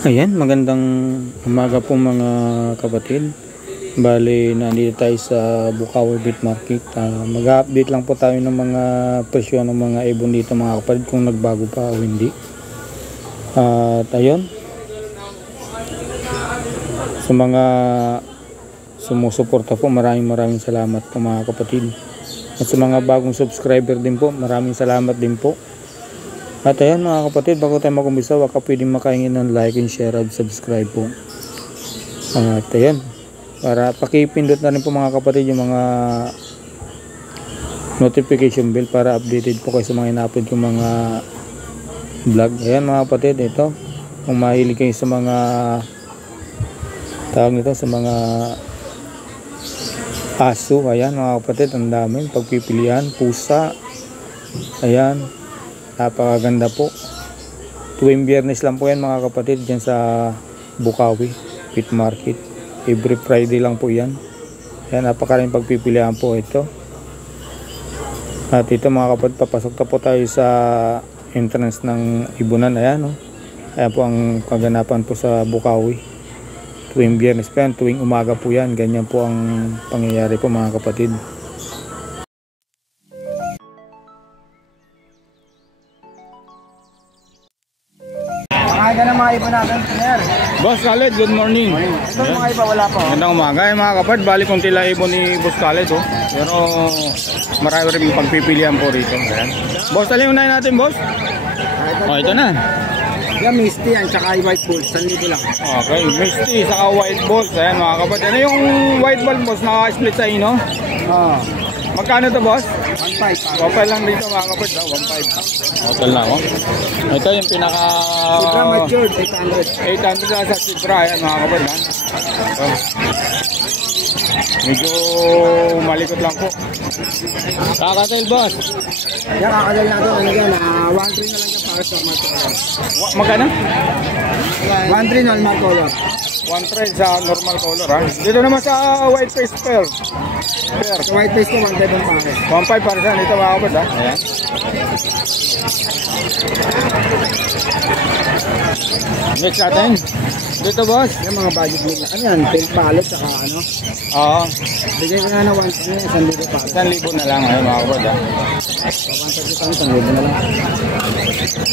Ayan, magandang umaga po mga kapatid. Bali, nandito tayo sa Bukawi Beef Market. Mag-update lang po tayo ng mga presyo ng mga ibon dito mga kapatid, kung nagbago pa o hindi. At ayun, sa mga sumusuporta po, maraming salamat po mga kapatid. At sa mga bagong subscriber din po, maraming salamat din po. At ayan mga kapatid, bago tayo mag-umpisa, baka pwedeng makaingin ng like and share at subscribe po. At ayan, para pakipindot na rin po mga kapatid yung mga notification bell para updated po kayo sa mga ina-upload yung mga vlog. Ayan mga kapatid, ito, kung mahilig kayo sa mga tawag nito, sa mga aso, ayan mga kapatid, ang dami pagpipilian, pusa, ayan, napakaganda po. Tuwing Biyernes lang po yan mga kapatid, dyan sa Bukawi Beef Market. Every Friday lang po yan. Ayan, napakaraming pagpipilian po ito. At ito mga kapatid, papasok na po tayo sa entrance ng ibunan. Ayan, ayan po ang kaganapan po sa Bukawi. Tuwing Biyernes po yan, tuwing umaga po yan. Ganyan po ang pangyayari po mga kapatid. Maaga ng mga ibon natin, Sir. Boss Khaled, good morning. Ito yung mga iba, wala pa. Magandang umaga mga kapatid, bali kung tila ibon ni Boss Khaled pero marami rin yung pagpipilian po rito. Ayan. Boss, alin unahin natin boss? Ito na. Yan, Misty yan, tsaka yung White Bull, 1,000 lang. Okay, Misty, saka White Balls. Ayan mga kapatid, ano yung White Ball boss, naka-split sa ino? Oo. Magkano to boss? 1,500. Wapay lang dito mga kapatid, 1.5. Hotel lang Ito yung pinaka Ultra matured, 800. 800 lang sa Citra. Ayan mga kapatid Ito. Medyo malikot lang po. Kakatail boss. Yan, kakadal na ito, ano yan, 1,300 na lang yung para sa normal color. Magkano? 1,300 normal color. 1.3 sa normal color ha. Dito naman sa white face pair. Sa white face ko, 1,500 ang pare. 1.5 para sa dito mga kapatid ha. Ayan. Next natin. Dito boss. Yan, mga budget nila. Ano yan, tail palette, tsaka ano. Oo. Bigay ko na 1,000 pa. 1,000 na lang ay mga kapatid ha. So, 1,000 na lang.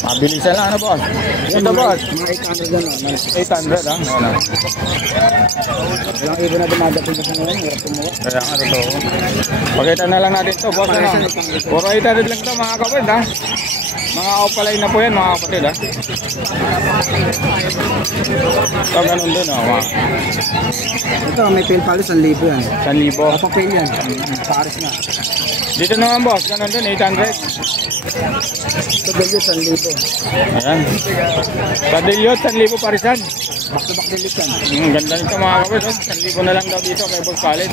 Mabilisan lang ano boss. Dito boss. Mga 800 na normal. 800 ha. Ayan. Walang ibon na dumadating kasi ngayon, hirap tumuha. Kaya nga totoo. Pakita na lang natin to boss ano. Puro 800 lang to mga kapatid ha. Mga opalay na po yan mga kapatid ha. So ganun din ha. Ito, may tail palette, 1,000 yan. 1,000. Kapapil yan. Pares na. Dito naman boss, ganun din 800. Ito, delete, 1,000. Ayan. Padilyot, 1,000 parisan. Back to back delete yan. Ganda nito mga kapatid. 1,000 na lang daw dito kay Boss Khaled.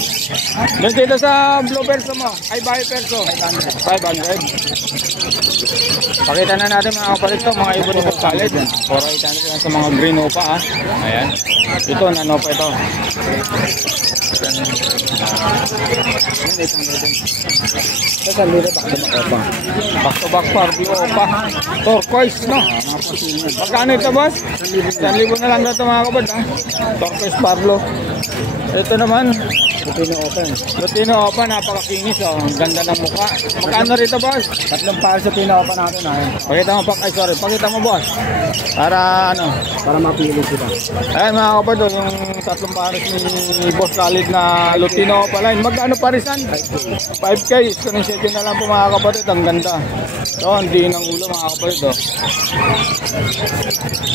Doon dito sa Blue Perso mo, ay Bahay Perso. 500. Pakita na natin mga kapatid to, mga ibon ni Boss Khaled. 4,800 lang sa mga green opa ha. Ayan. Ito, nano pa ito. Yan, 800 din. Ito, 1,000 back to back opa. Back to back Barbie opa. Turquoise no. Magkano ito boss? 1,000 na lang daw ito mga kapatid ha. Turquoise Pablo. Ito naman Lutino open. Lutino opa, napakakinis oh. Ang ganda ng mukha. Magkano rito boss? 3 pares sa pina-open natin. Pakita mo pa, ay sorry, pakita mo boss. Para ano? Para mapili kita. Ayan mga kapatid, yung 3 pares ni Boss Khaled na Lutino opa line. Magkano parisan? 5K. Screenshot na lang po mga kapatid. Ang ganda. So, hindi ng ulo mga kapatid oh.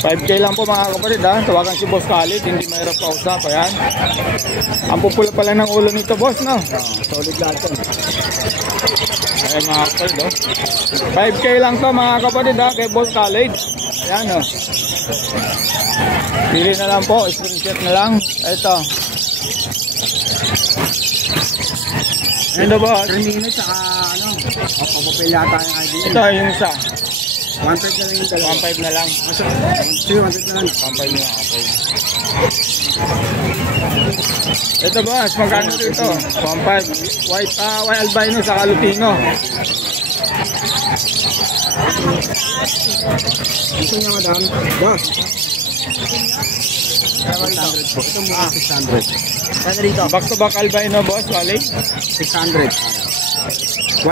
5K lang po mga kapatid ha. Tawagan si Boss Khaled, hindi mahirap kausap. Ayan. Ang pupula pala ng ulo nito boss no. Solid lahat yan. Ayan mga kapatid oh. 5K lang to mga kapatid ha, kay Boss Khaled. Ayan oh. Pili na lang po, screenshot na lang. Ito. Ito boss. 3 minutes saka ano. Papapil yata yung ID. Ito yung isa. 1,500 na lang yung dalawa. 1.5 na lang. 200 na lang. 1.5 na lang. Okay. Ito boss, magkano dito? 1.5. White albino sa Lutino. Gusto niya madam? Boss. 600 po. Ito mura 600. Ano rito? Back to back albino boss, wali. 600. 1.5. 1.5.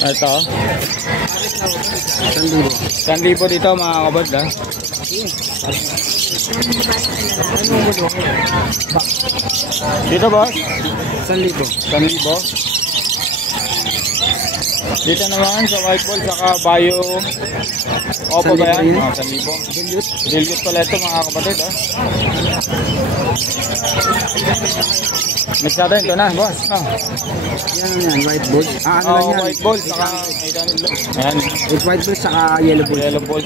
Ito. 1,000. 1,000 dito mga kabad ha. Dito boss. 1,000. 1,000. Dito naman sa white ball saka bio. Opo ba yan? 1,000. Dilute pala ito mga kapatid ha. Mix natin ito na boss. No? Yan, white ball. Ano lang yan? White ball saka ayan. With white ball saka yellow ball. Yellow ball.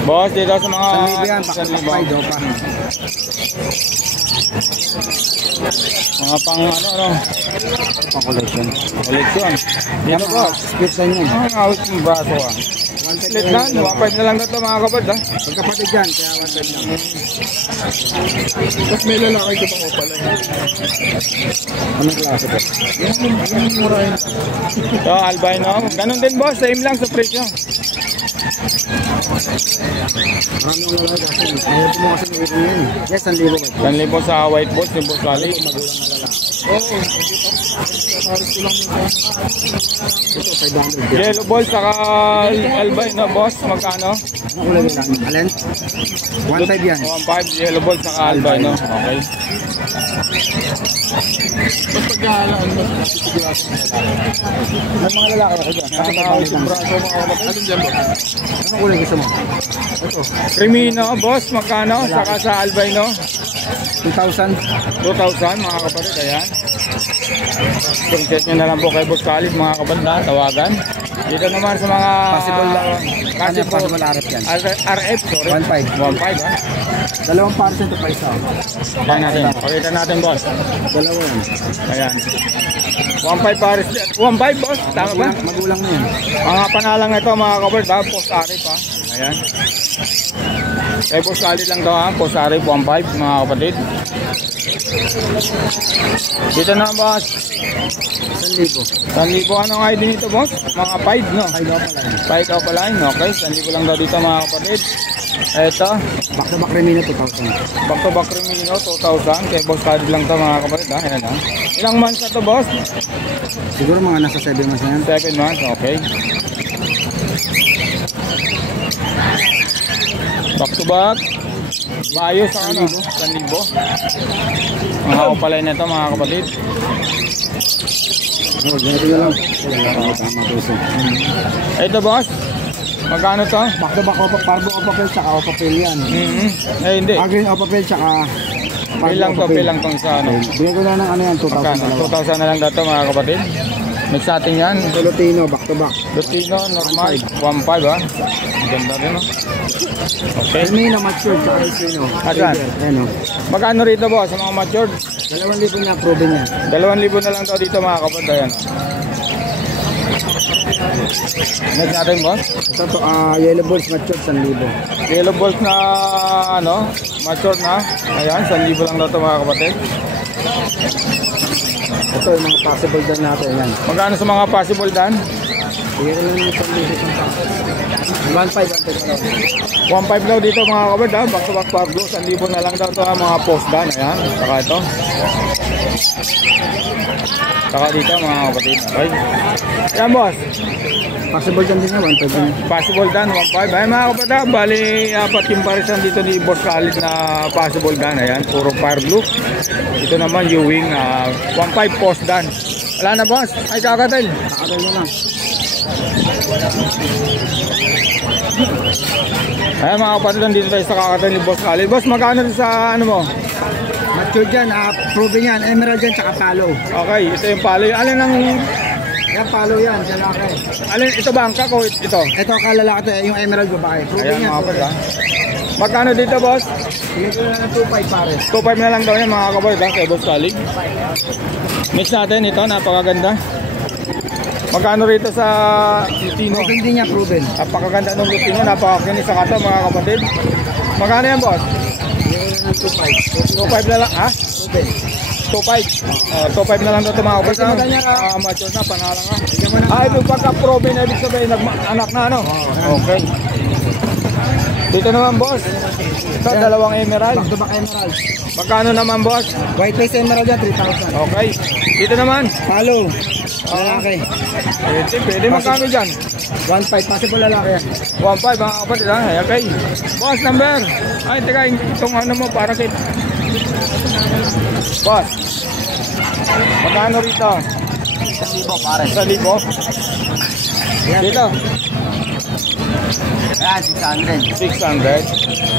Boss, dito sa mga 1,000 yan, pakapay do pa. mga pang ano. Pang collection. Collection. Dito boss. Split sa inyo. Ang awit ng braso ah. Split na, 1.5 na lang na ito mga kapad ha. Pagkapatid dyan, kaya 1.5 lang. Tapos may lalaki ko pang opala. Anong klase po? Yung mura yun. Ito, albino. Ganun din boss, same lang sa presyo. Marami yung lalaki kasi. Ayaw mo kasi may ito yan. Yes, 1,000 ba? 1,000 sa white ball, si Boss Lali. Magulang na lalaki. Oo. Halos ko lang yung Ito, 500. Yellow ball saka albino boss, magkano? Anong kulay nila? Alin? 1.5 yan. 1.5 yellow ball saka albino. Okay. Mas pagkahalaan mo, nasisigurado mo lalaki. May mga lalaki ako dyan. Nakakawit yung braso mga kapatid. Alin dyan ba? Anong kulay gusto mo? Ito. Crimino boss, magkano? Saka sa albino, 2,000. 2,000 mga kapatid. Ayan. Purchase nyo na lang po kay Boss Khalid mga kapatid ha, tawagan. Dito naman sa mga Possible lang. Ano possible RF yan? RF, sorry. 1.5. 1.5 ha. Dalawang parcel ito pa isa. Pakita natin boss. Dalawa yan. Ayan. 1.5 pares. 1.5 boss, tama ba? Magulang mo yan. Mga panalang ito mga kapatid ha, Post Arif ha. Ayan. Kay Boss Khalid lang daw ha, Post Arif 1.5 mga kapatid. Dito na boss. 1,000. 1,000 anong ID nito boss? Mga 5 no? Ay, daw pala yan. 5 off line, okay. 1,000 lang daw dito mga kapatid. Eto, Back to back remino 2,000. back to back Crimino 2,000. Kay Boss Khalid lang to mga kapatid ha. Ayan ha. Ilang months na to boss? Siguro mga nasa 7 months na yan. 7 months, okay. Back to back. Bayo sa ano? 1,000. Mga opalay na ito mga kapatid. Oh, ganito na lang. Tama po isa. Ito boss, magkano to? Back to back parbo opapel tsaka opapel yan. Eh hindi. Green opapel tsaka Pilang to, pilang tong isa ano. Bigyan ko na ng ano yan, 2,000 Magkano? dalawa. 2,000 na lang dato mga kapatid. Mix natin yan. Filipino, back to back. Lutino, normal. 1.5 ha. Ganda rin no. Okay. Filipino, mature, tsaka Filipino. Asan? Ayan o. Magkano rito boss sa mga matured? 2,000 na proven yan. 2,000 na lang daw dito mga kapatid. Ayan. Next natin boss. Ito to, yellow balls mature, 1,000. Yellow balls na ano, mature na. Ayan, 1,000 lang daw ito mga kapatid. Ito yung mga possible dan natin yan. Magkano sa mga possible dan? Bigyan ko lang ng 1,500. 1.5 daw dito mga kapatid ha. Back to back pargo, 1,000 na lang daw ito ha, mga post dan. Ayan, saka ito. Saka dito mga kapatid. Okay. Ayan boss. Possible dan din nga, 1,500. Possible dan, 1.5. Ayan mga kapatid ha. Bali, apat yung parisan dito ni Boss Khalid na possible dan. Ayan, puro fire blue. Ito naman yung wing, 1.5 post dan. Wala na boss. Ay kakatil. Nakakadal na lang. Ayan mga kapatid, dito tayo sa kakatil ni Boss Khalid. Boss, magkano sa ano mo? Mature dyan, proven yan. Emerald dyan, tsaka palo. Okay, ito yung palo. Alin ang, Yan, palo yan, lalaki. alin, ito ba ang kako? Ito. Ito kalalaki to, yung emerald babae. Proven Ayan yan. mga kapatid ha. Magkano dito boss? Bigyan ko na ng 2,500 pares. 2.5 na lang daw yan mga kapatid ha, kay Boss Khalid. Mix natin ito, napakaganda. Magkano rito sa Lutino? Proven din niya, proven. Napakaganda ng Lutino, napakakinis sa kata mga kapatid. Magkano yan boss? Bigyan ko na ng 2,500. 2.5 na lang ha? Proven. 2.5. 2.5 na lang ito mga kapatid. Ito maganda ka. Mature na, pangalan nga. Bigyan mo na. Ay, ito pagka-probe na ibig sabihin, anak na ano? Okay. Dito naman boss. Ito, dalawang emerald. Back to back emerald. Magkano naman boss? White face emerald yan, 3,000. Okay. Dito naman. Follow. Lalaki. Pwede magkano dyan? 1.5, possible lalaki yan. 1.5 mga kapatid ha. Okay. Boss, number. Ay, teka, itong ano mo, para kit. Boss. Magkano rito? 1,000 pare. 1,000. Dito. Ayan, 600. 600.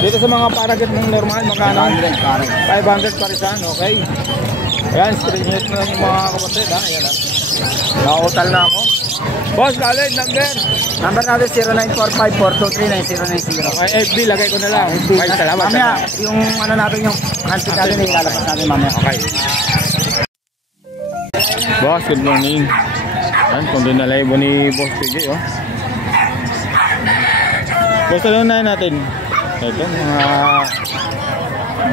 Dito sa mga paragat ng normal, magkano? 500 pare. 500 parisan, okay. Ayan, straight net na yung mga kapatid ha. Ayan ha. Nakautal na ako. Boss, Khaled, number. Number natin 0945-423-9090. Okay, FB, lagay ko na lang. Okay, salamat. Mamaya, yung ano natin yung handpick natin, ilalabas natin mamaya. Okay. Boss, good morning. Ayan, kung din nalaibo ni Boss PJ, oh. Boss, ano na natin? Ito, mga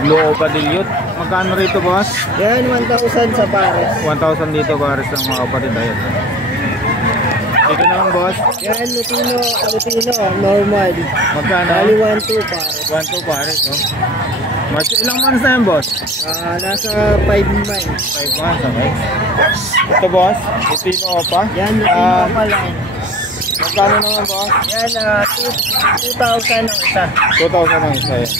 Blue Opa Dilute. Magkano rito, boss? Yan, 1,000 sa pares. 1,000 dito, pares ng mga kapatid. Ayan. Dito naman, boss. Yan, Lutino, normal. Magkano? Bali 1,2 pares. 1,2 pares, oh. Ilang months na yan, boss? Nasa 5 months. 5 months, okay. Ito, boss. Lutino Opa. Yan, Lutino pa lang. Magkano naman, boss? Yan, 2,000 ang isa. 2,000 ang isa, yan.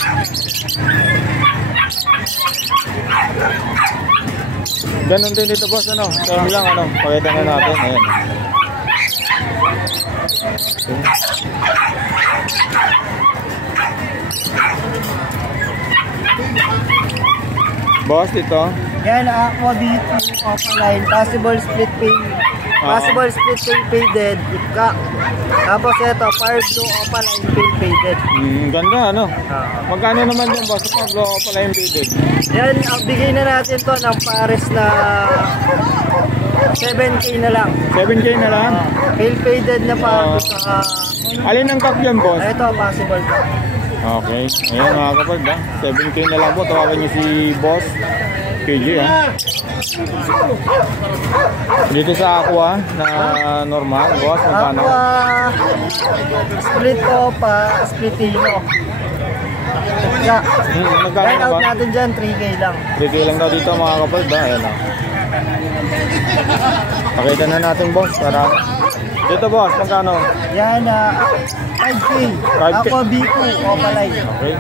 Ganun din dito, boss, ano? Same lang, ano? Pakita na natin, ayan. Boss, dito. Yan, Aqua B2 Opaline. Possible split pay. Possible split pay faded. Ipka. Tapos ito, Fire Blue Opaline pay faded. Ganda, ano? Magkano naman yung boss? Pag pala yung bidded. Yan, ang bigay na natin to ng pares na 7K na lang. 7K na lang? Pale faded na pa sa... Alin ang cup yan, boss? Ito, possible pa. Okay. Ayan mga kapag, ha? 7K na lang po. Tawagan niyo si boss PJ, ha? Dito sa Aqua na normal, boss, magkano? Aqua split Opa, splitino. Yeah. Magkano Line na out ba? natin dyan, 3K lang. 3K lang daw dito mga kapag, ha? Ayan, ha? Pakita na natin, boss, para... Dito, boss, magkano? Yan, 5K. 5K. Aqua B2, Opaline. Okay.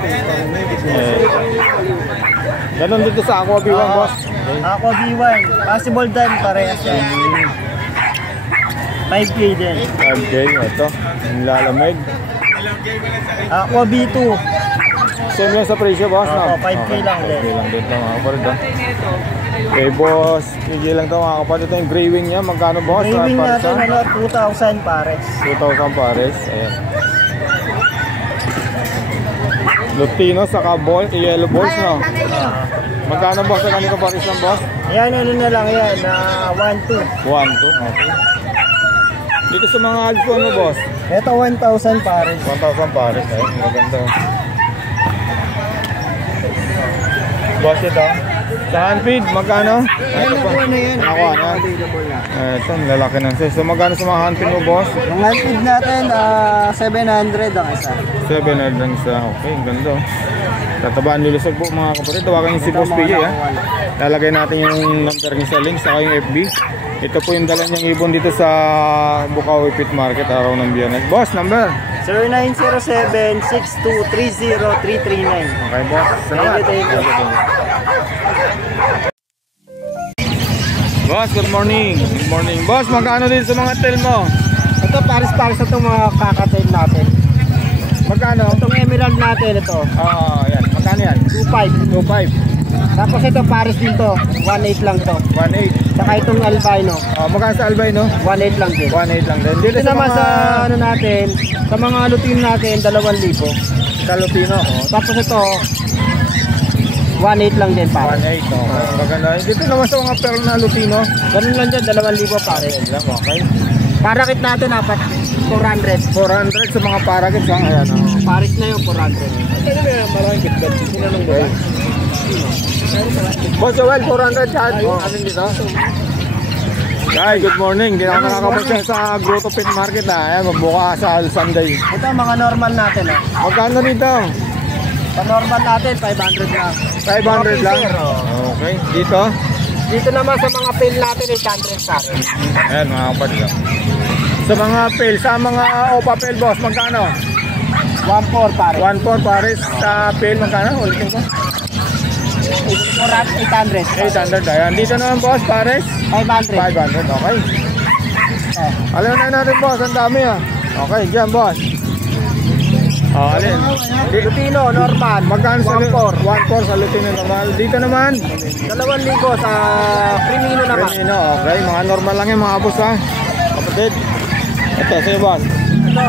Ganon dito sa Aqua B1, boss. Okay. Aqua B1, possible din, parehas yan. 5K din. 5K, ito. Yung lalamig. Aqua B2, Same lang sa presyo, boss, no? Oo, 5K lang din. 5K lang dito, mga kapatid, ha? Okay, boss. PG lang ito, mga kapatid. Ito yung gray wing niya. Magkano, boss? Raving Para natin, sa 2,000 pares. 2,000 pares. Ayan. Lutino, saka ball, yellow balls, no? Magkano, boss, sa kanito pares ng boss? Yan, ano na lang yan, 1,2. 1, 2. Okay. Dito sa mga alpo, ano, boss? Ito, 1,000 pares. 1,000 pares. Ayan, maganda. Boss, ito. Sa handfeed, magkano? Yan, nakuha na yan. Nakuha na. Available na. Ito, lalaki ng size. So, magkano sa mga handpin mo, boss? Yung handfeed natin, 700 ang isa. 700 lang isa. Okay, ang ganda. Tatabaan lilusog po mga kapatid. Tawagan niyo si Boss PJ, ha. Lalagay natin yung number niya sa link, saka yung FB. Ito po yung dala niyang ibon dito sa Bukawi Pit Market, araw ng Biyernes. Boss, number? 0907-6230-339. Okay, boss. Salamat. Thank you. Boss, good morning. Good morning. Boss, magkano din sa mga tail mo? Ito, pares-pares na itong mga kakatail natin. Magkano? Itong emerald natin, ito. Yan. Magkano yan? 2.5. 2.5. Tapos ito, pares din to. 1.8 lang to. 1.8. Saka itong albino. Magkano sa albino? 1.8 lang din. 1.8 lang din. Dito naman sa ano natin, sa mga lutino natin, 2,000. sa Lutino. Tapos ito, 1.8 lang din pare. 1.8. Maganda. Dito naman sa mga pearl na Lutino. Ganun lang dyan, 2,000 pare. Lang, okay. Parakit natin, 400. 400 sa mga parakeets. Ayan. Paris na yung 400. Ito na maraming kitkat. Sinanong ba? Boss Joel, 400 charge. Amin dito. Guys, good morning. Hindi na ako nakakapunta sa Grotto Pet Market na. Ayan, magbuka sa Sunday. Ito mga normal natin. Magkano rito? Sa normal natin, 500 lang. 500 lang? Okay. Dito? Dito naman sa mga pail natin, 800 sa akin. Ayan, mga kapatid. Sa mga pail, sa mga Opa pail, boss, magkano? 1.4 pare. 1.4 pares sa pail, magkano? Ulitin ko. 800. 800. Ayan. Dito naman, boss, pares? 500. 500. Okay. Alam na natin, boss. Ang dami, ah. Okay, dyan, boss. Alin? Lutino, normal. Magkano sa 1.4. 1.4 sa Lutino normal. Dito naman? 2,000 sa Primino naman. Primino, okay. Mga normal lang yan, mga boss, ha. Kapatid. Ito, sa'yo, boss. Ito,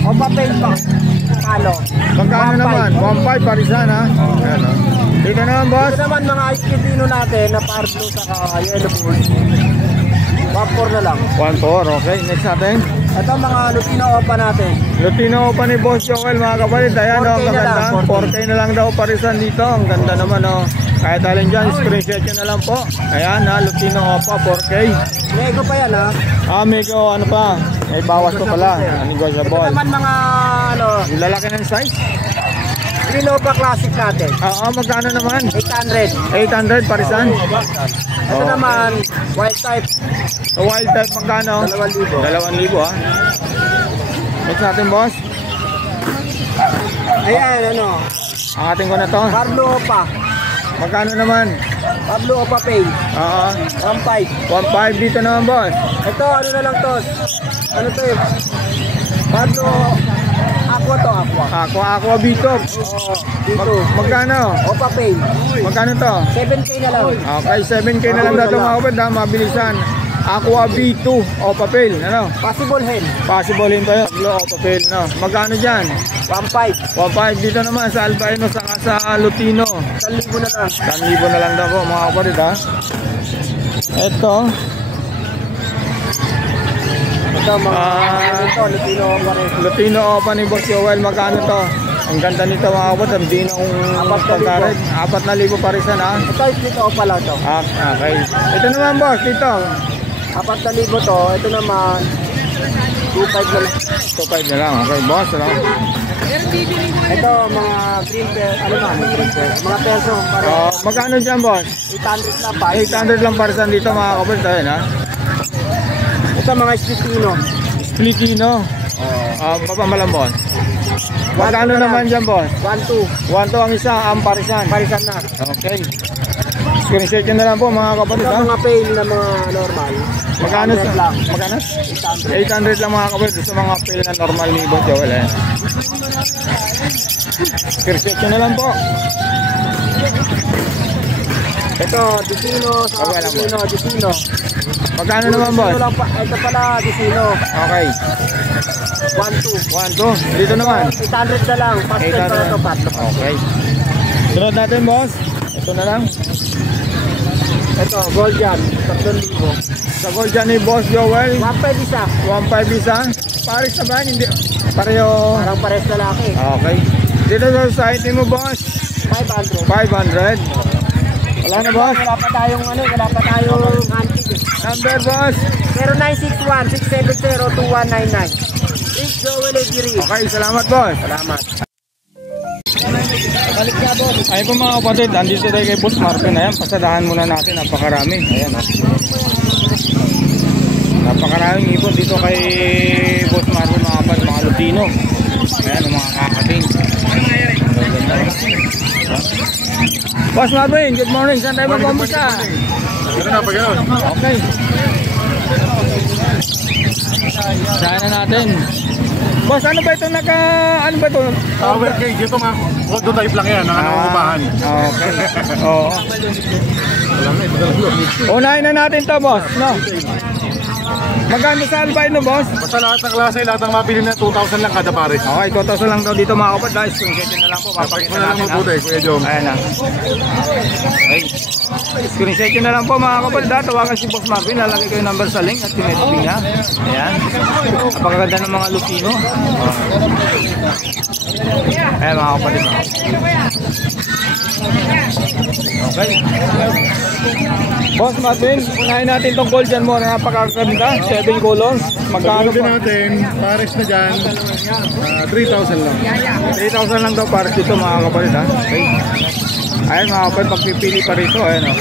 Opa pail pa. Ano? Magkano naman? 1.5 parisan, ha. Ayan, ha. Dito naman, boss. Ito naman mga ice Lutino natin na Parblo sa Yellow Bull. 1.4 na lang. 1.4, okay. Next natin. Ito mga Lutino Opa natin. Lutino pa ni Boss Joel, mga kapatid. Ayan, 4K ang na ganda. lang, 4K na lang daw parisan dito. Ang ganda naman, oh. Kahit alin dyan, screenshot nyo na lang po. Ayan, ha. Lutino Opa, 4K. Nego pa yan ha. Amigo, ano pa? May bawas pa pala. Ito Negotiable. naman mga ano, Yung lalaki ng size? Trinova Classic natin. Oo, magkano naman? 800. 800 parisan. Ito naman, wild type. Sa wild type, magkano? 2,000. 2,000, ha. Next natin, boss. Ayan, ano, Ang ating ko na to. Pablo Opa. Magkano naman? Pablo Opa Pay. Oo. 1.5. 1.5 dito naman, boss. Ito, ano na lang to? Ano to eh? Pablo Aqua to, Aqua. Aqua Bitop. Oo, dito. Magkano? Opa Pay. Magkano to? 7K na lang. Okay, 7K na lang daw ito, mga kapatid, ha. Mabilisan. Aqua B2 o papel, ano? Possible hen. Possible yun tayo, o papel, no? Magkano dyan? 1.5. 1.5 dito naman sa albino saka sa Lutino. 1,000 na lang. 1,000 na lang daw po, mga kapatid, ha. Ito, Ito, mga ito, Lutino Opa rin. Lutino Opa ni Boss Joel, magkano to? Ang ganda nito, mga kapatid, ang dinong 4,000. 4,000 parisan, ha. Ito, split Opa lang to. Okay. Ito naman, boss, dito. 4,000 to. Ito naman, 2.5 na lang. 2.5 na lang, okay, boss, ano? Ito, mga green pear, ano man, mga peso. Magkano dyan, boss? 800 lang pa. 800 lang parisan dito, mga kapatid, ayun, ha. Ito, mga Splitino. Splitino. Papamalang, boss. Magkano naman dyan, boss? 1.2. 1 ang isa, ang parisan. Parisan na. Okay. Screenshot nyo na lang po, mga kapatid, Ito, ha. mga pail na mga normal. Magkano 800 lang. Magkano? 800. 800 lang, mga kapatid, sa mga pil na normal ni Boss Joel, eh. Screenshot nyo na lang po. Ito, Dicino. Okay lang, Dicino. Magkano naman, boss? Dicino lang pa. Ito pala, Dicino. Okay. 1.2. 1, 2. Dito naman. 800 na lang. Pastel pa na ito, patlo. Okay. Sunod natin, boss. Ito na lang. Ito, gold yan. 3,000. Sa gold dyan ni Boss Joel. 1.5 isa. 1.5 isa. Paris na ba? Hindi. Pareho. Parang pares lalaki. Okay. Dito sa society mo, boss. 500. 500. Wala na, boss. Wala pa tayong ano, wala pa tayong antique. Number, boss. 0961-670-2199. It's Joel Ediri. Okay, salamat, boss. Salamat. Balik na, boss. Ayun po, mga kapatid, andito tayo kay Boss Marvin. Ayan, pasadahan muna natin, napakarami. Ayan, oh. Napakaraming ipon dito kay Boss Marvin, mga kapatid, mga Lutino. Ayan, mga kakating. Boss Marvin, good morning. Saan tayo magpamusta? Ito na, pag gano'n. Okay. Saan na natin? Boss, ano ba ito ano ba ito? Tower cage, ito mga kodo type lang yan, ang umahan. Okay. Oo. Alam na, ito na lang. Unahin na natin to, boss. No? Magkano sa albino, boss? Basta lahat ng klase, lahat ng mapili na 2,000 lang kada pares. Okay, 2,000 lang daw dito mga kapatid. Dahil screenshot na lang po. Papakita Mo na lang natin, ha? mabuti, Kuya Jong. Ayan na. Okay. Screenshot nyo na lang po mga kapatid. Tawagan si Boss Marvin. Lalagay ko yung number sa link at pinetipin niya. Ayan. Napakaganda ng mga Lutino. Ayan mga kapatid. Okay. Boss Marvin, unahin natin itong gold dyan mo na napakaganda. 7 colors. Magkano Pagkakabin pa? natin, pares na dyan, 3,000 lang. 3,000 lang daw para dito mga kapatid, ha. Okay. Ayan mga kapatid, magpipili pa rito. Ayan, o.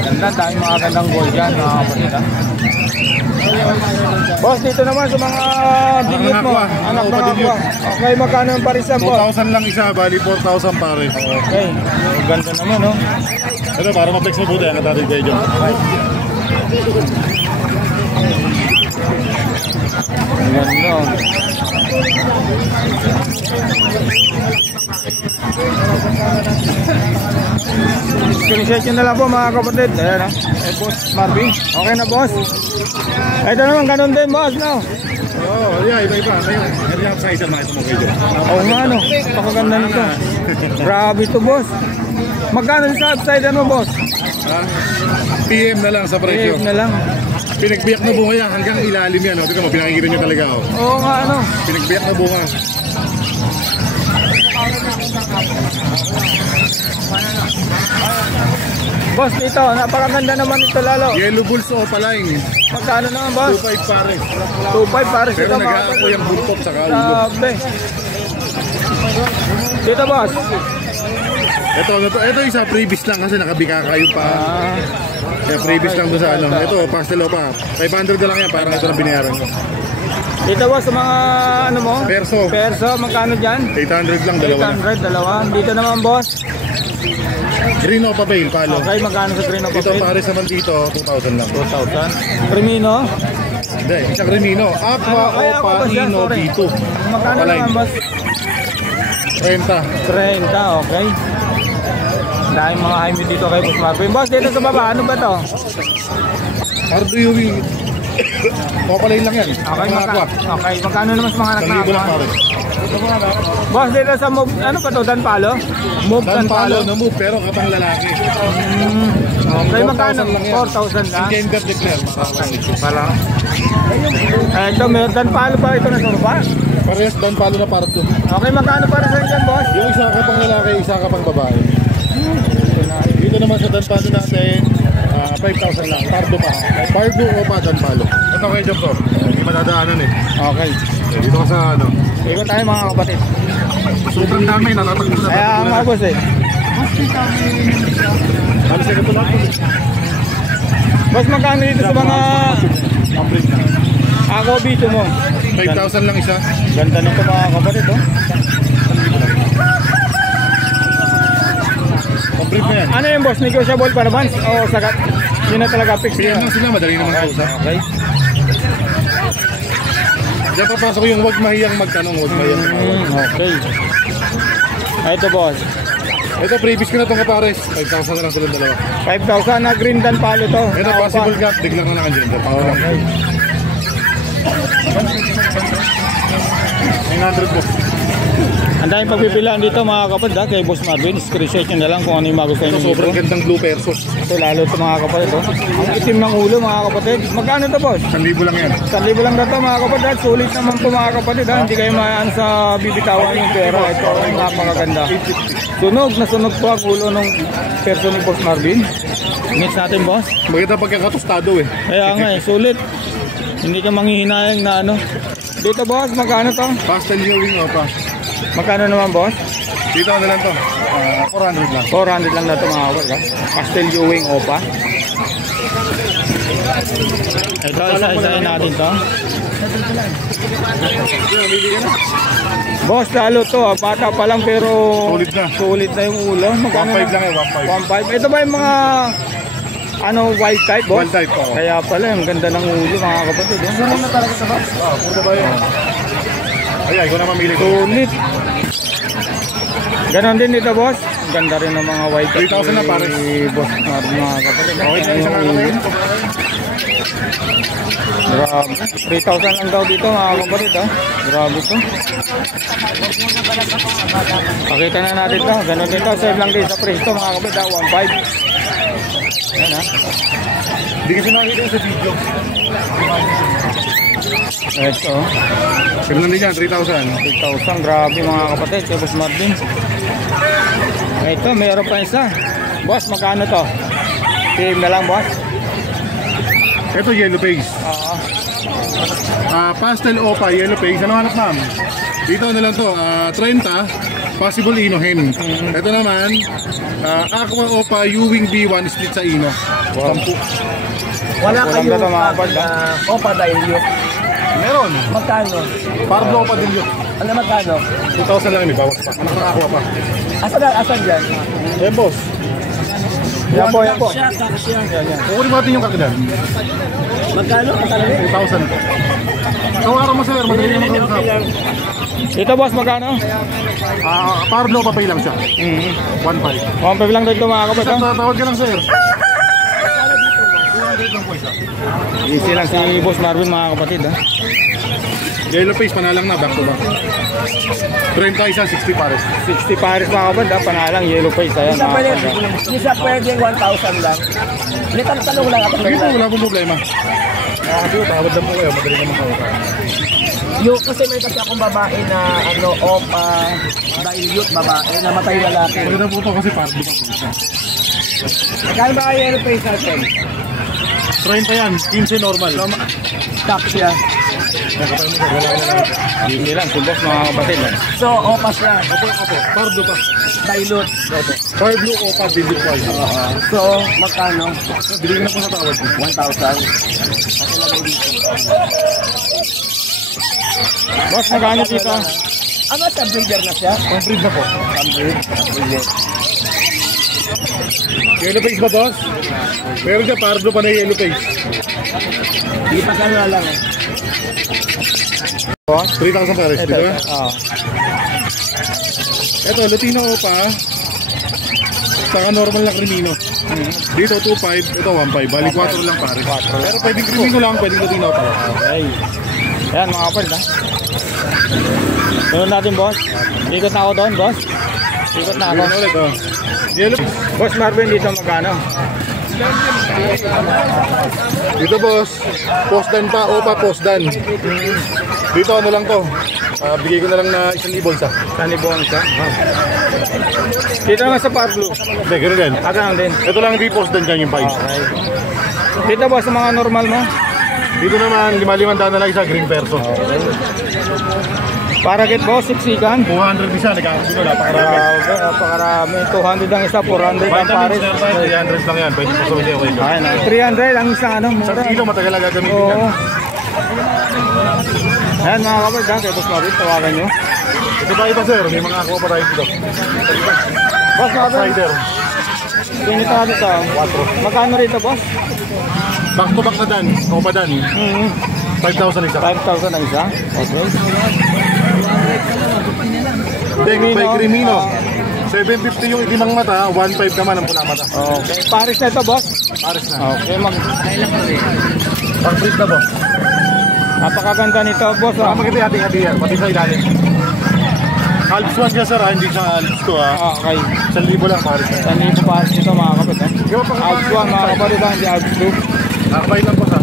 Ganda, dahil mga gandang gold dyan mga kapatid, ha. Boss, dito naman sa mga dilute mo. Aqua. Anak Aqua ng aqua. dilute. Okay, magkano yung parisa, boss? 2,000 lang isa, bali 4,000 pares. Okay, ganda naman, no. Ito, para ma-flex mo buti, ang katatin Kuya Jong. Ang ganda, oh. Screenshot nyo na lang po mga kapatid. Ayan, ha. Eh, boss Marvin. Okay na, boss. Ito naman, ganun din, boss, no? Oo, yeah, iba-iba. Meron yung size ang makita mo Kuya Jong. Oo nga, no. Napakaganda nito. Grabe ito, boss. Magkano sa upside mo, boss? PM na lang sa presyo. na lang. Pinagbiyak na bunga yan hanggang ilalim yan. Tignan mo, pinakikita nyo talaga. Oh. Oo nga, ano. Pinagbiyak na bunga. Boss, dito, napakaganda naman ito lalo. Yellow Bulls Opaline. Magkano naman, boss? 2,500 pares. 2.5 para sa Pero mga nag-aako yung buntot sa kalulo. Grabe. Dito, boss. Ito isa previous lang kasi nakabika kayo pa. Kaya previous lang doon sa ano. Ito, pastel pa. 500 na lang yan, parang ito na binayaran ko. Dito, boss, sa mga ano mo? Perso. Perso, magkano dyan? 800 lang, dalawa na. 800, dalawa. Dito naman, boss. Green Opa Veil, palo. Okay, magkano sa green of Ito pares naman dito, 2,000 lang. 2,000. Primino. Hindi, isang Remino. Aqua Ay, ako Opa ba siya? Ino Sorry. B2. Magkano Opaline. naman, boss? 30. 30, okay. Dahil mga Jaime dito kay Boss Marvin. Boss, dito sa baba, ano ba to? Ardo yung Opaline lang yan. Okay, Mga Aqua. okay, magkano naman sa mga anak na 1,000 lang aqua? pares. Boss, dito sa move, ano pa to? Danpalo? Move Dan palo Danpalo? na move pero kapang lalaki. Okay, magkano? 4,000 lang yan. 4,000 lang. Gender declare. Pala. Ito, may Danpalo pa ito na sa baba. Parehas dan palo na pardo. Okay, magkano para sa dyan, boss? Yung isa kapang lalaki, isa kapang babae. Dito naman sa dan palo natin, 5,000 lang. Pardo pa. Pardo o pa dan palo. Ito kay Job to. Hindi madadaanan eh. Okay. Dito ka sa ano. Ikot tayo mga kapatid. Sobrang dami, natatakbo na. Kaya nga, boss eh. Ano sa ito lang? Boss, magkano dito sa mga Complete na. ako bito mo? 5,000 lang isa. Ganda nito mga kapatid, oh. Complete na yan. Ano yung boss? Negotiable para once? O sagat? Yun na talaga fix PM na. lang sila, madali naman kausap. Okay. Diyan papasok yung huwag mahiyang magtanong, huwag mahiyang magtanong. Okay. Ito boss. Ito, previous ko na itong kapares. 5,000 na lang silang dalawa. 5,000 na green dan palo to. Ito, possible gap, biglang na naka-gender. Okay. 900 po. Ang daming pagpipilian dito mga kapatid, kay Boss Marvin. Screenshot nyo na lang kung ano yung magustuhan Ito, nyo sobrang dito. gandang blue perso. Ito lalo ito mga kapatid, oh. Ang itim ng ulo mga kapatid. Magkano to boss? 1,000 lang yan. 1,000 lang na to mga kapatid. Sulit naman po mga kapatid, ha. Hindi kayo maano sa bibitawan yung pera. Ito ang napakaganda. Sunog na sunog po ang ulo ng person ni Boss Marvin. Next natin boss. Maganda pagkakatostado eh. Kaya nga eh, sulit. Hindi ka manghihinayang na ano. Dito boss, magkano to? Pastel Ewing Opa. Magkano naman boss? Dito na lang to. 400 lang. 400 lang na ito mga kapatid, ha. Pastel Ewing Opa. Ito, isa-isahin natin to. Mamili ka na. Boss, lalo to, ha. Bata pa lang pero Sulit na. sulit na yung ulo. Magkano 1,500 lang eh, 1.5. Ito ba yung mga ano wild type boss? Wild type, oo. Kaya pala, ang ganda ng ulo mga kapatid. Eh. Ano na talaga sa box? Puro ba yun? Ay, ikaw na mamili ko. Sulit. Ganon din dito boss. Ang ganda rin ng mga white. 3,000 na, pare. Boss Marvin mga kapatid. Okay na isang kakapin. Grabe. 3,000 lang daw dito mga kapatid ha. Grabe to. Pakita na natin to. Ganun dito. Save lang din sa presto mga kapatid ha. 1,500. Ayan ha. Hindi kasi nakikita sa video. Ito. Save lang din yan, 3,000. 3,000. Grabe mga kapatid. Kaya Boss Marvin. Ito. Meron pa isa. Boss, magkano to? PM na lang boss. Ito yellow face. Oo. Pastel Opa, yellow face. Ano hanap ma'am? Dito na lang to, 30. Possible Ino hen. Ito naman, Aqua Opa, Ewing B1 split sa Ino. 10. Wala Walang kayo gata, mga kapatid, Opa dahil yun. Meron. Magkano? Pardo Opa din yun. Ano magkano? 2,000 lang, may bawas pa. Ano sa Aqua pa? Asan dyan? Eh boss, Yan po, yan po. kukunin natin yung kakilan. Magkano? 2,000 po. Tawaran mo sir, madali naman kausap. Ito boss, magkano? Pardo Opa pay lang siya. 1,500. 1,500 lang dito mga kapatid. Sir, tawag ka lang sir. Easy lang si Boss Marvin mga kapatid ha. Yellow face, panalang na, back to back. 30 isa, 60 pares. 60 pares mga kapatid ha. Panalang yellow face. Ayan mga kapatid. Hindi siya pwedeng 1,000 lang. Tanong lang ako. Sige po, wala pong problema. Kasi tawad na po kayo, madali naman kausap. Yung kasi may kasi akong babae na Opa dahil youth babae, namatay lalaki. Maganda po ito kasi pardo pa po siya. Kaya ba kayo yung face natin? 30 yan, 15 normal. Top siya. Easy lang si Boss mga kapatid ha. So, Opa siya. Opo, pardo pa. Dilute. Pardo Opa, billion po. So, magkano? Bili na po sa tawad. 1,000. Boss, magkano dito? Ano siya? Breeder na siya? Complete na po. Breeder. Yellow face ba boss? Meron ka pardo pa na yellow face. Di pa kano lang eh. Boss? 3,000 pares, Ito. di ba? Oo. Ito, Latino Opa. Saka normal na Crimino. Dito 2,500, ito 1,500. Bali 4 lang pares. Pero pwedeng Crimino lang, pwedeng Latino Opa. Okay. Ayan mga kapatid ha. Sunod natin boss. Ikot na ako doon boss. Ikot na ako. Yun ulit oh. Yellow. Boss Marvin dito magkano? Dito boss, postdan pa, Opa postdan. Dito ano lang to, bigay ko na lang na 1,000 isa. Sanibong siya. Dito naman sa Pablo. Hindi, gano'n din. Agad din. Ito lang hindi postdan dyan yung 5. Okay. Dito boss sa mga normal mo. Dito naman, 5,500 na lang isa, green perso. Para get boss, siksikan. 200 isa, nagkakasino, napakarami. Napakarami. 200 ang isa, 400 ang pares. 300 lang yan, pwede po sabihin okay. Ayun na. 300 ang isang ano. Isang kilo, matagal na gagamitin yan. Oo. Ayan mga kapatid ha, kay Boss Marvin, tawagan nyo. Ito pa iba sir, may mga ako pa tayo dito. Boss Marvin, Cider, tingin tayo dito. 4. Magkano rito boss? Back to back na dan, Opa dan. 5,000 isa. 5,000 ang isa. Okay. Deng, may Crimino. 750 yung itimang mata, 1,500 naman ang pula mata. Okay. Paris na ito boss? Pares na. Okay. Pang-breed na boss. Napakaganda nito boss. Baka maganda hati-hati yan, pati sa ilalim. Alps 1 siya sir, hindi siya Alps 2 ha. Okay. 1,000 lang pares na yan. 1,000 pares nito mga kapatid ha. Yung pang Alps 1 mga kapatid ha, hindi Alps 2. Nakabay lang boss ha.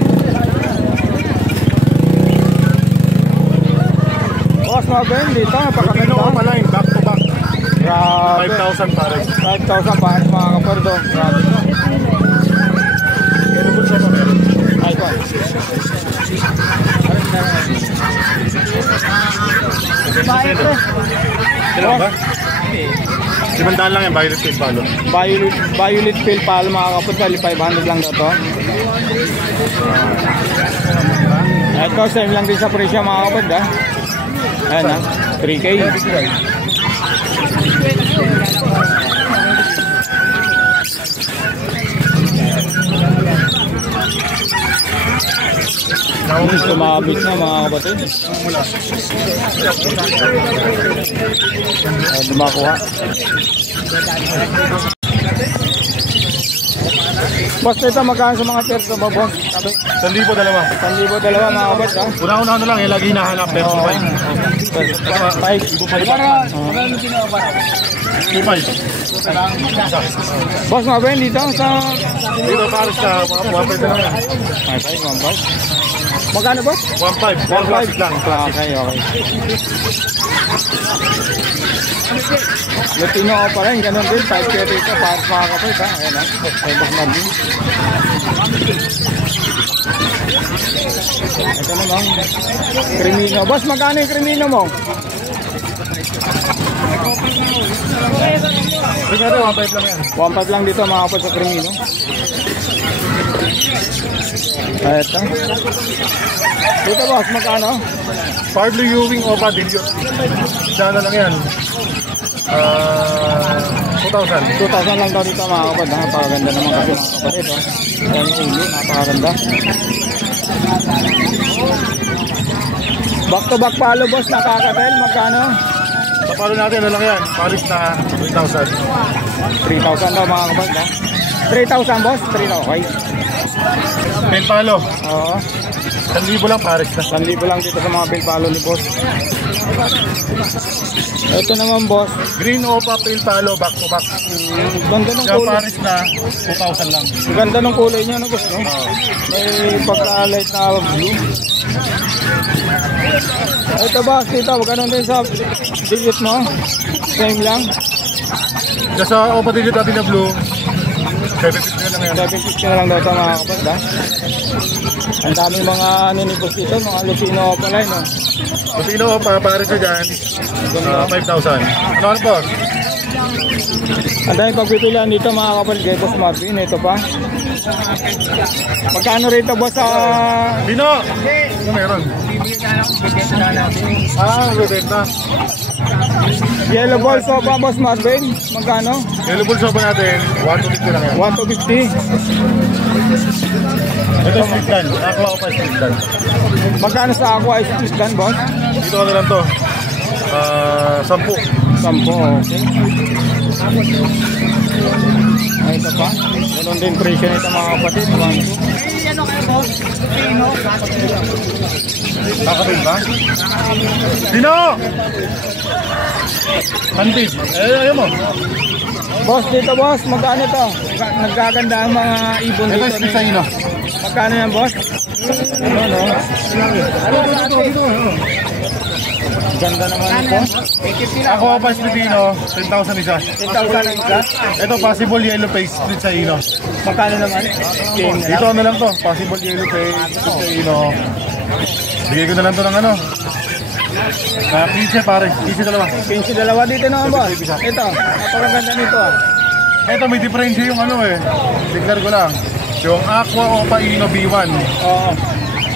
Boss Marvin, dito Latino napakaganda. Opa line, back to back. Grabe. 5,000 pares. 5,000 pares mga kapatid. Grabe. Kaya naman siya pa meron. Ay ko. Bahay pre. Kailan ba? 500 lang yan, violet face palo. Violet Pill Pal mga kapatid, 500 lang daw to. Ito, same lang din sa presyo mga kapatid ha. Ayan ha, 3K. Tumabit na mga kapatid. Dumakuha. Boss, ito magkano sa mga perso mo, boss? 1,000 dalawa. 1,000 dalawa mga kapatid, ha? Una-una ano lang, lagi hinahanap pero 5. 2.5. Boss, mga ben, dito sa... Dito pares ka, mga 1.5 na lang yan. Ay, tayo, 1,500. Magkano, boss? 1.5. 1.5 lang. Okay, okay. Latino ka pa rin, ganun din, 5K dito, para mga kapatid, ha? Ayan, ha? Ay, boss natin. Ito naman, Crimino. Boss, magkano yung Crimino mo? Ito 1.5 lang yan. 1.5 lang dito mga kapatid sa Crimino. Ito. Dito, boss, magkano? Partly Ewing Opa Dilute. Sana lang yan. 2,000. 2,000 lang daw dito mga kapatid. Napakaganda naman kasi mga kapatid. Ayan yung ulo, napakaganda. Back to back palo, boss, nakakatel. Magkano? Sa palo natin, ano lang yan? Paris na 3,000. 3,000 daw mga kapatid, ha? 3,000, boss? 3,000, okay. Pen palo. Oo. 1,000 lang Paris na. 1,000 lang dito sa mga palo ni boss. Ito naman, boss. Green Opa Pale Palo, back to back. Ganda ng Yung kulay. Paris na 2,000 lang. Ganda ng kulay niya, no, boss, no? May pagka-light na blue. Ito, boss, dito. Ganun din sa digit mo. Same lang. Just sa Opa Dilute natin na blue, 750 na lang yan. 750 na lang daw ito mga kapatid, ha? Ang dami mga ninipos dito, mga Lucino pala, no? Lutino Opa, Paris na dyan, 5,000. Ano po? Ang dami pagpipilian dito mga kapatid, kay Boss Marvin. Ito pa. Magkano rito, boss, sa... Dino! Ano meron? Bebenta. Yellow ball sofa, Boss Marvin? Magkano? Yellow bull sopa natin, 150 lang yan. 1,250. Ito split gun, nakakuha ko pa split gun. Magkano sa aqua ice fish gun, boss? Dito ano lang to? 10. 10, okay. Ay, ito pa. Ganun din presyo nito mga kapatid. 1,200. Kakapin ba? Dino! Handpid. Ayaw mo. Boss, dito, boss. Magkano to? Nagkaganda ang mga ibon Ito dito. split sa ino. Magkano yan, boss? Ano, no? Ganda naman ito. Ako pa Filipino, 10,000 isa. 10,000 ang isa. Ito possible yellow face split sa ino. Magkano naman? Game na lang. Dito ano lang to, possible yellow face split sa ino. Bigay ko na lang to ng ano. 15 pare, 15 dalawa. 15 dalawa dito naman, boss. Ito, napakaganda nito, ah. Ito may diferensya yung ano eh. Declare ko lang. Yung Aqua Opa Ino B1. Oo.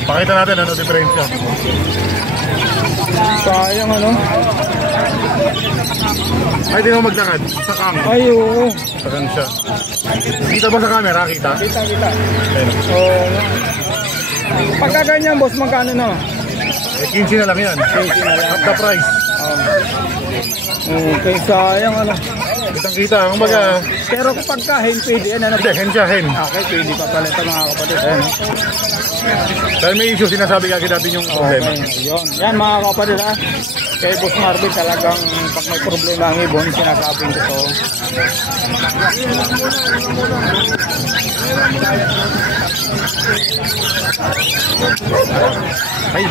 Pakita natin ano diferensya. Sayang, ano? Ay, di mo maglakad. Sa cam. Ay, oo. Saan siya? Kita ba sa camera? Kita? Kita, kita. Ayun. Oo. Pagka ganyan, boss, magkano na? Eh, 15 na lang yan. 15 na lang. Half the price. Okay, sayang, ano? Kitang kita. Kumbaga, Pero pagka hen, pwede yan, ano? hindi, hen siya, hen. Okay, pwede pa pala ito mga kapatid. Ayan, no? Dahil may issue, sinasabi kagad natin yung problema. Okay, yun. Yan mga kapatid, ha? Kay Boss Marvin talagang pag may problema ang ibon, sinasabing ko to. Ay,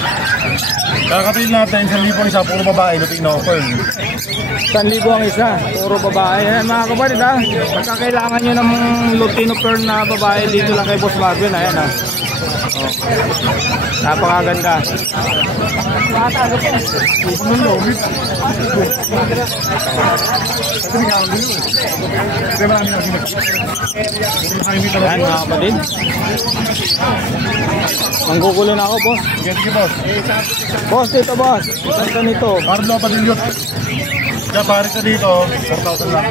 kakapil natin sa libo isa, puro babae, Lutino Pearl. 1,000 ang isa, puro babae. Yan mga kapatid, ha? Pagka kailangan nyo ng Lutino Pearl na babae, dito lang kay Boss Marvin. Ayan, ha? Oh. Napakaganda. Yan mga kapatid. Manggugulo na ako, boss. Sige, boss. Boss, dito, boss. Ganda nito. Carlo Padillot. Kaya pare ka dito, 4,000 lang.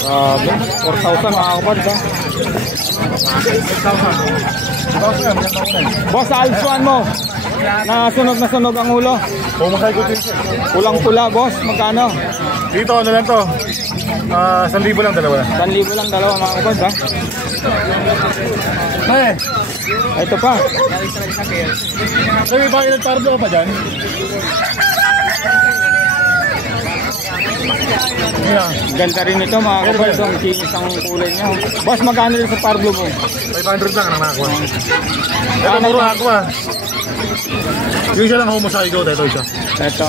Grabe, 4,000 mga kapatid, ha? 4,000. Boss, alsuan mo. Na sunog ang ulo. Pumasay ko din. Pulang-pula, boss. Magkano? Dito, ano lang to? 1,000 lang dalawa. 1,000 lang dalawa mga kabad ha. Eh, Ito pa. may bahay nagpardo pa dyan? Yeah. Ganda rin ito mga kabad. Ang kinis ang kulay niya. Boss, magkano rin sa Parblo mo? 500 lang ang nakakuha. Ito puro aqua. Yung isa lang homozygote, ito isa. Ito.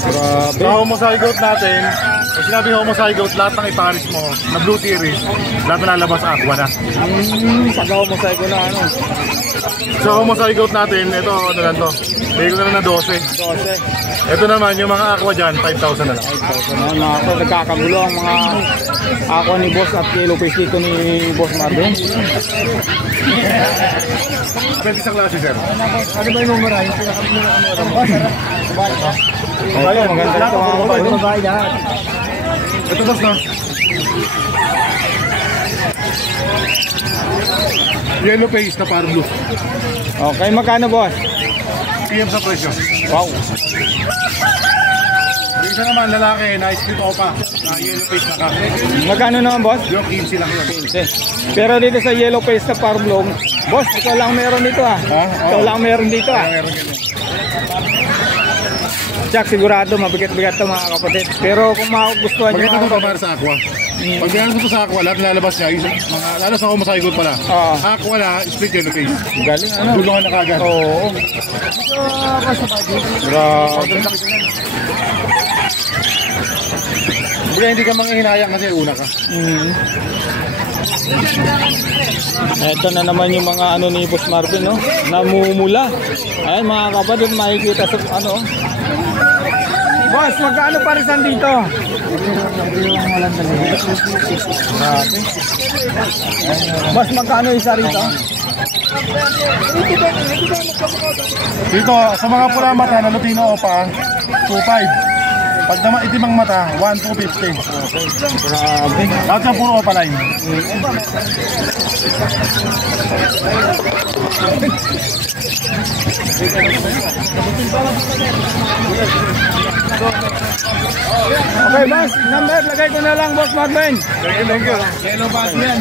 Grabe. Sa homozygote natin, pag sinabi homozygote, lahat ng iparis mo na Blue Series, lahat na lalabas aqua na. Pagaw mo sa na ano. Sa homozygote natin, ito ano lang to. Bigay ko na lang na 12. 12. Ito naman, yung mga aqua dyan, 5,000 na lang. 5,000 na mga kabad. Nagkakagulo ang mga ako ni Boss at yellow face dito ni Boss Marvin. Pwede sa klase, sir. Ano ba yung numero? Yung pinakabili na kamera mo. Ito, maganda ito mga kabad. Babae lahat. Ito boss na. Yellow face na Parblo. Okay, magkano boss? PM sa presyo. Wow. Yung isa naman, lalaki, na split opa, na yellow face na ka. Magkano naman boss? Yung 15 lang yun. 15. Pero dito sa yellow face na Parblong, boss, ikaw lang meron dito ah. Ha? Ikaw lang meron dito ah. Meron ganyan. Jack, sigurado mabigat-bigat to mga kapatid. Pero kung magustuhan nyo Maganda mga ito kapatid, para sa aqua. Pag ganyan ko sa aqua, lahat lalabas niya, yung mga, lalo sa homozygote pala. Oo. Aqua na, split yellow face. galing ano. Dulungan na kagad. Oo. Grabe. Bigla hindi ka manghihinayang kasi una ka. Ito na naman yung mga ano ni Boss Marvin, no? Namumula. Ayan mga kapatid, makikita sa ano. Boss, magkano parisan dito? Grabe. Boss, magkano isa rito? Dito, sa mga pula mata na Lutino Opa, 2.5. Pag naman itimang mata, 1,250. Grabe. Lahat ng puro Opa line. Okay, boss. Number, lagay ko na lang, Boss Marvin. Thank you. Yellow bag yan.